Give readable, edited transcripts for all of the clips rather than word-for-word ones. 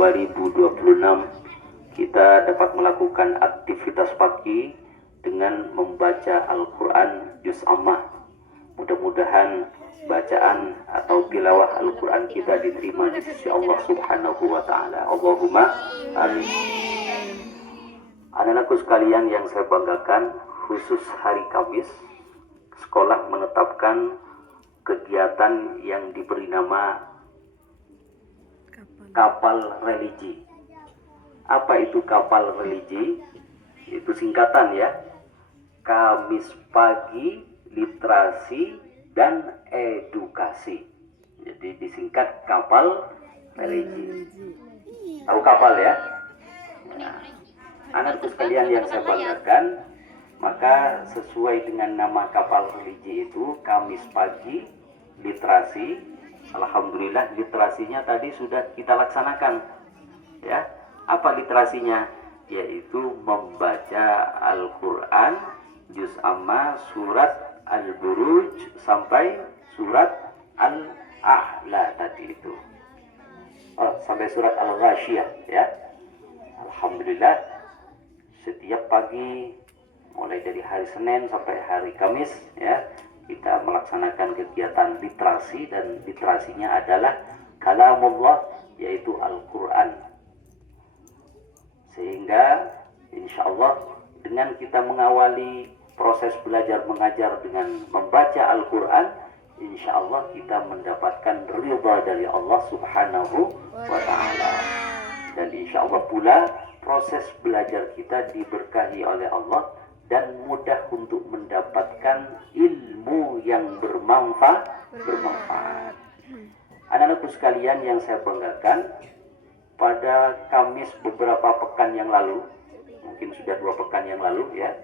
2026 kita dapat melakukan aktivitas pagi dengan membaca Al-Quran Juz Ammah. Mudah-mudahan bacaan atau tilawah Al-Quran kita diterima di sisi Allah Subhanahu wa Ta'ala. Allahumma amin. Anak-anakku sekalian yang saya banggakan, khusus hari Kamis, sekolah menetapkan kegiatan yang diberi nama kapal religi. Apa itu kapal religi? Itu singkatan ya. Kamis pagi, literasi dan edukasi. Jadi disingkat kapal religi. Tahu kapal ya? Nah, anak-anak sekalian yang saya banggakan, maka sesuai dengan nama kapal religi itu, Kamis pagi, literasi. Alhamdulillah literasinya tadi sudah kita laksanakan. Ya, apa literasinya? Yaitu membaca Al-Quran, Juz Ammah, surat Al-Buruj sampai surat Al-A'la tadi itu. Sampai surat Al-Ghasyiyah ya. Alhamdulillah setiap pagi mulai dari hari Senin sampai hari Kamis ya, kita melaksanakan kegiatan literasi, dan literasinya adalah kalamullah, yaitu Al-Quran. Sehingga insya Allah dengan kita mengawali proses belajar mengajar dengan membaca Al-Quran, insya Allah kita mendapatkan ridha dari Allah Subhanahu wa Ta'ala. Dan insya Allah pula proses belajar kita diberkahi oleh Allah dan mudah untuk mendapatkan ilmu yang bermanfaat. Anak-anakku sekalian yang saya banggakan, pada Kamis beberapa pekan yang lalu, mungkin sudah 2 pekan yang lalu ya,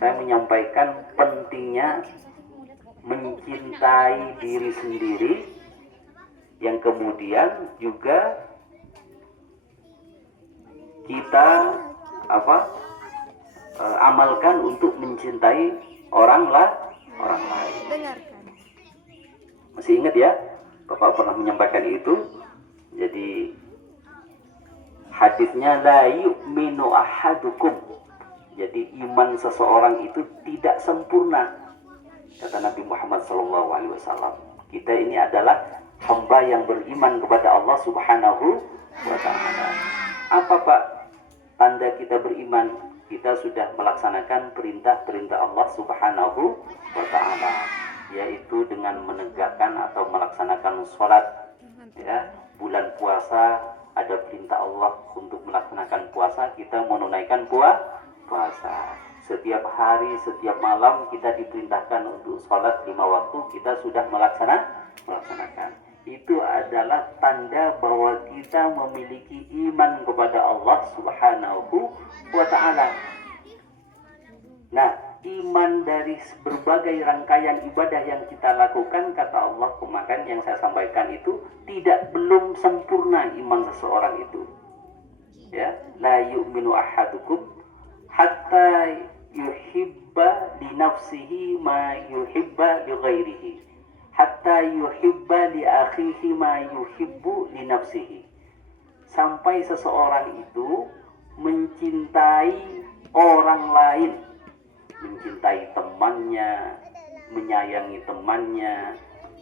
saya menyampaikan pentingnya mencintai diri sendiri, yang kemudian juga kita amalkan untuk mencintai orang lain. Masih ingat ya, Bapak pernah menyampaikan itu. Jadi hadisnya la yu'minu ahadukum. Jadi iman seseorang itu tidak sempurna. Kata Nabi Muhammad SAW, kita ini adalah hamba yang beriman kepada Allah Subhanahu wa Ta'ala. Apa Pak tanda kita beriman? Kita sudah melaksanakan perintah-perintah Allah Subhanahu wa Ta'ala, yaitu dengan menegakkan atau melaksanakan sholat ya. Bulan puasa ada perintah Allah untuk melaksanakan puasa, kita menunaikan puasa. Setiap hari, setiap malam kita diperintahkan untuk sholat 5 waktu, kita sudah melaksanakan. Itu adalah tanda bahwa kita memiliki iman kepada Allah Subhanahu wa Ta'ala. Nah, iman dari berbagai rangkaian ibadah yang kita lakukan, kata Allah kemarin yang saya sampaikan itu, belum sempurna iman seseorang itu. Ya, la yu'minu ahadukum hatta yuhibba li nafsihi ma yuhibba li ghairihi, hatta yuhibba li akhihi ma yuhibbu li nafsihi. Sampai seseorang itu mencintai orang lain, mencintai temannya,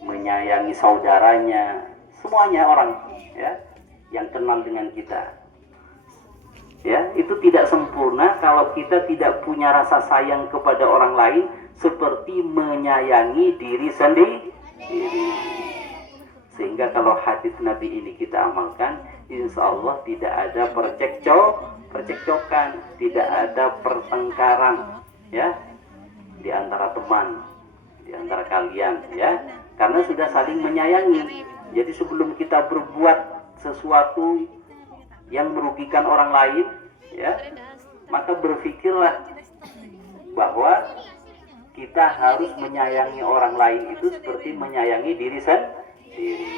menyayangi saudaranya, semuanya orang ya yang kenal dengan kita. Ya, itu tidak sempurna kalau kita tidak punya rasa sayang kepada orang lain seperti menyayangi diri sendiri. Sehingga kalau hadis Nabi ini kita amalkan, insya Allah tidak ada percekcokan, tidak ada pertengkaran ya di antara teman, di antara kalian ya, karena sudah saling menyayangi. Jadi sebelum kita berbuat sesuatu yang merugikan orang lain ya, maka berpikirlah bahwa kita harus menyayangi orang lain itu seperti menyayangi diri sendiri.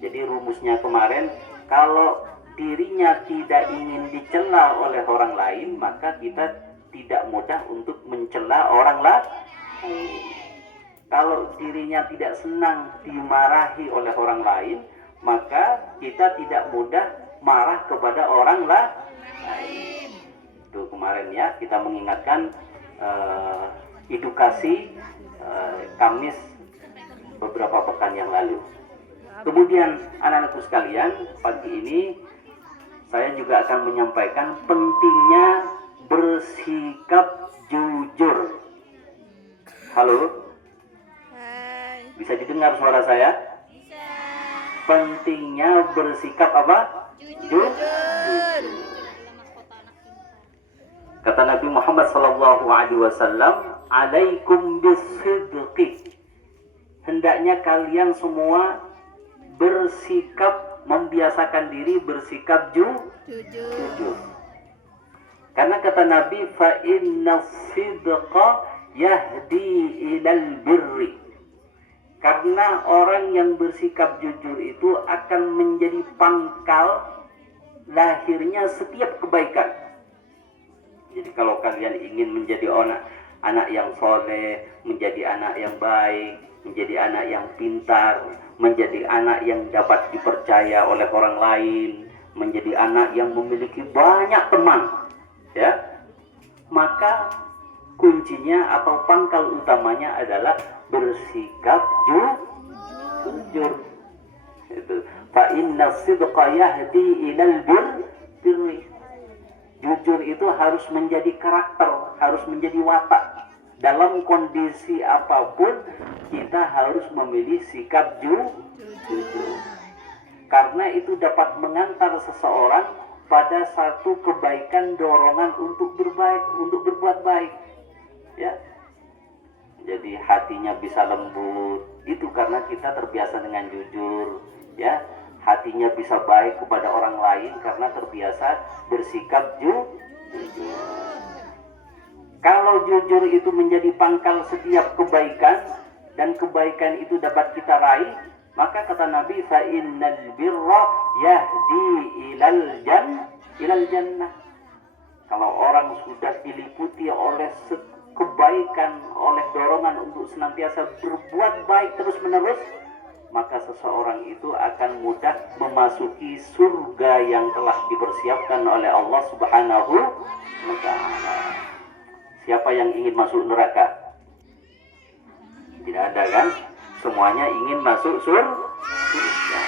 Jadi rumusnya kemarin, kalau dirinya tidak ingin dicela oleh orang lain, maka kita tidak mudah untuk mencela orang lain. Kalau dirinya tidak senang dimarahi oleh orang lain, maka kita tidak mudah marah kepada orang lain. Itu kemarin ya kita mengingatkan edukasi Kamis beberapa pekan yang lalu. Kemudian anak-anakku sekalian, pagi ini saya juga akan menyampaikan pentingnya bersikap jujur. Halo? Hai. Bisa didengar suara saya? Bisa. Pentingnya bersikap apa? Jujur. Kata Nabi Muhammad SAW, alaikum bisidqi. Hendaknya kalian semua bersikap, membiasakan diri bersikap jujur. Karena kata Nabi, fa inna sidqa yahdi ilal birri. Karena orang yang bersikap jujur itu akan menjadi pangkal lahirnya setiap kebaikan. Jadi kalau kalian ingin menjadi anak yang soleh, menjadi anak yang baik, menjadi anak yang pintar, menjadi anak yang dapat dipercaya oleh orang lain, menjadi anak yang memiliki banyak teman, ya, maka kuncinya atau pangkal utamanya adalah bersikap jujur. Itu fa inna sidqa yahdi ilal birri. Jujur itu harus menjadi karakter, harus menjadi watak. Dalam kondisi apapun kita harus memilih sikap jujur. Karena itu dapat mengantar seseorang pada satu kebaikan, dorongan untuk berbuat baik. Ya. Jadi hatinya bisa lembut, itu karena kita terbiasa dengan jujur, ya. Hatinya bisa baik kepada orang lain karena terbiasa bersikap jujur. Kalau jujur itu menjadi pangkal setiap kebaikan dan kebaikan itu dapat kita raih, maka kata Nabi, fa innal birra yahdi ilal jannah. Kalau orang sudah diliputi oleh kebaikan, oleh dorongan untuk senantiasa berbuat baik terus-menerus, maka seseorang itu akan mudah memasuki surga yang telah dipersiapkan oleh Allah Subhanahu wa Ta'ala. Siapa yang ingin masuk neraka? Tidak ada kan? Semuanya ingin masuk surga.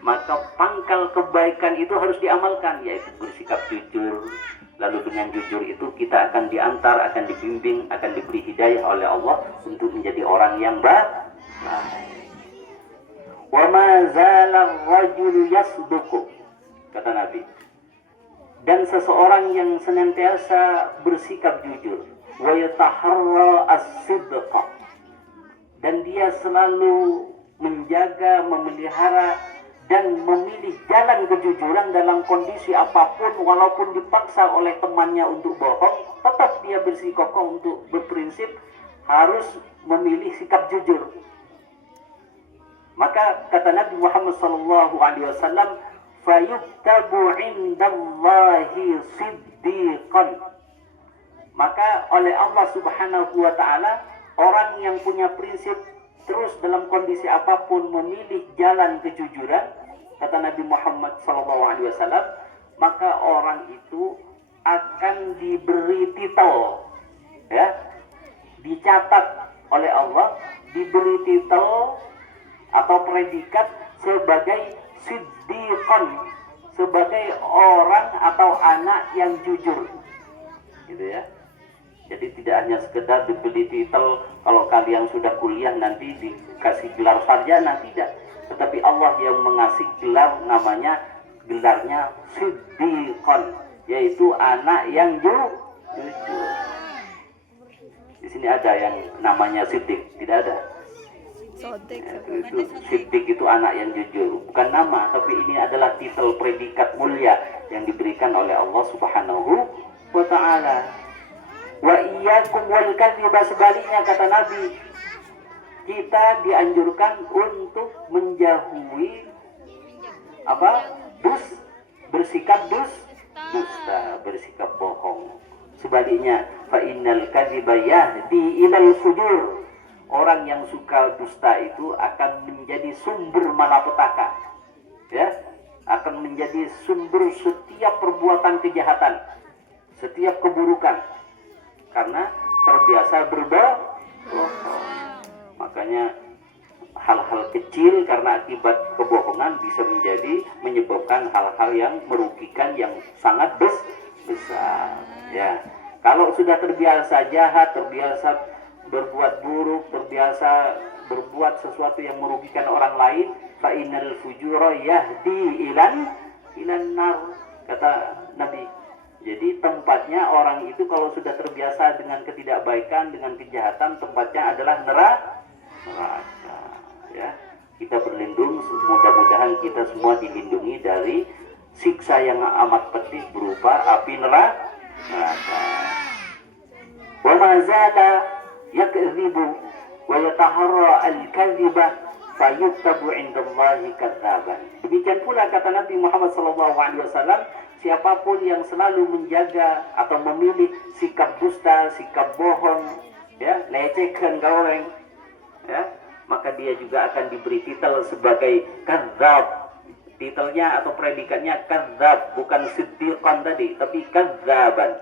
Maka pangkal kebaikan itu harus diamalkan, yaitu bersikap jujur. Lalu dengan jujur itu kita akan diantar, akan dibimbing, akan diberi hidayah oleh Allah untuk menjadi orang yang baik. Wa ma zala ar-rajulu yasduqu, kata Nabi. Dan seseorang yang senantiasa bersikap jujur, wa yataharra as-sidqa, dan dia selalu menjaga, memelihara dan memilih jalan kejujuran dalam kondisi apapun, walaupun dipaksa oleh temannya untuk bohong, tetap dia bersikokoh untuk berprinsip harus memilih sikap jujur. Maka kata Nabi Muhammad SAW, fayuktabu indallahi siddiqan. Maka oleh Allah Subhanahu wa Ta'ala, orang yang punya prinsip terus dalam kondisi apapun memilih jalan kejujuran, kata Nabi Muhammad SAW, maka orang itu akan diberi titel, ya, dicatat oleh Allah, diberi titel atau predikat sebagai siddiqan, sebagai orang atau anak yang jujur, gitu ya. Jadi tidak hanya sekedar diberi titel, kalau kalian sudah kuliah nanti dikasih gelar sarjana, tidak. Tetapi Allah yang mengasih gelar, namanya gelarnya siddiqan, yaitu anak yang jujur. Di sini ada yang namanya siddiq, tidak ada. Itu siddiq itu anak yang jujur, bukan nama, tapi ini adalah titel predikat mulia yang diberikan oleh Allah Subhanahu wa Ta'ala. Wa iyyakum wal kadhiba, sebaliknya kata Nabi, kita dianjurkan untuk menjauhi bersikap dusta, bersikap bohong. Sebaliknya, fa innal kadhiba yahdi ilal fujur. Orang yang suka dusta itu akan menjadi sumber malapetaka. ya, akan menjadi sumber setiap perbuatan kejahatan, setiap keburukan, karena terbiasa berbohong. Makanya hal-hal kecil karena akibat kebohongan bisa menyebabkan hal-hal yang merugikan yang sangat besar. Ya, kalau sudah terbiasa jahat, terbiasa berbuat buruk, terbiasa berbuat sesuatu yang merugikan orang lain, fa innal fujura yahdi ilan nar, kata Nabi. Jadi tempatnya orang itu kalau sudah terbiasa dengan ketidakbaikan, dengan kejahatan, tempatnya adalah neraka. Ya, kita berlindung, mudah-mudahan kita semua dilindungi dari siksa yang amat pedih berupa api neraka. Wa ma zala yakdzibu wa yataharra al-kadhiba fayuktabu 'indallahi kadzaban. Demikian pula kata Nabi Muhammad SAW, siapapun yang selalu menjaga atau memilih sikap dusta, sikap bohong, ya, lecehkan orang, ya, maka dia juga akan diberi titel sebagai kadzab. Titelnya atau predikatnya kadzab, bukan siddiqan tadi, tapi kadzaban,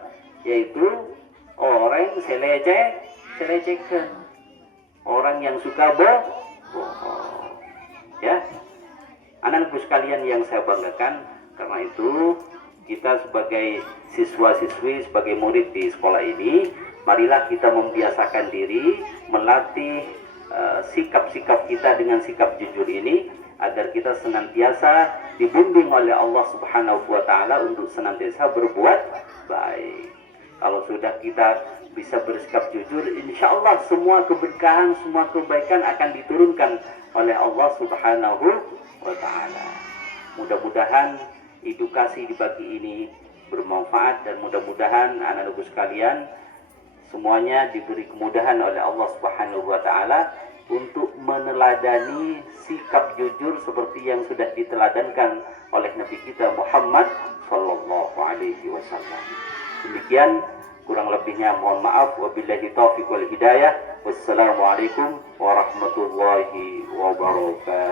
yaitu orang selecehkan, orang yang suka bohong. Ya, anak-anakku sekalian yang saya banggakan, karena itu kita sebagai siswa-siswi, sebagai murid di sekolah ini, marilah kita membiasakan diri, melatih sikap-sikap kita dengan sikap jujur ini, agar kita senantiasa dibimbing oleh Allah Subhanahu wa Ta'ala untuk senantiasa berbuat baik. Kalau sudah kita bisa bersikap jujur, insya Allah semua keberkahan, semua kebaikan akan diturunkan oleh Allah Subhanahu wa Ta'ala. Mudah-mudahan edukasi di pagi ini bermanfaat, dan mudah-mudahan anak-anakku sekalian semuanya diberi kemudahan oleh Allah Subhanahu wa Ta'ala untuk meneladani sikap jujur seperti yang sudah diteladankan oleh Nabi kita Muhammad sallallahu alaihi wasallam. Demikian, kurang lebihnya mohon maaf. Wabillahi taufiq wal hidayah. Wassalamualaikum warahmatullahi wabarakatuh.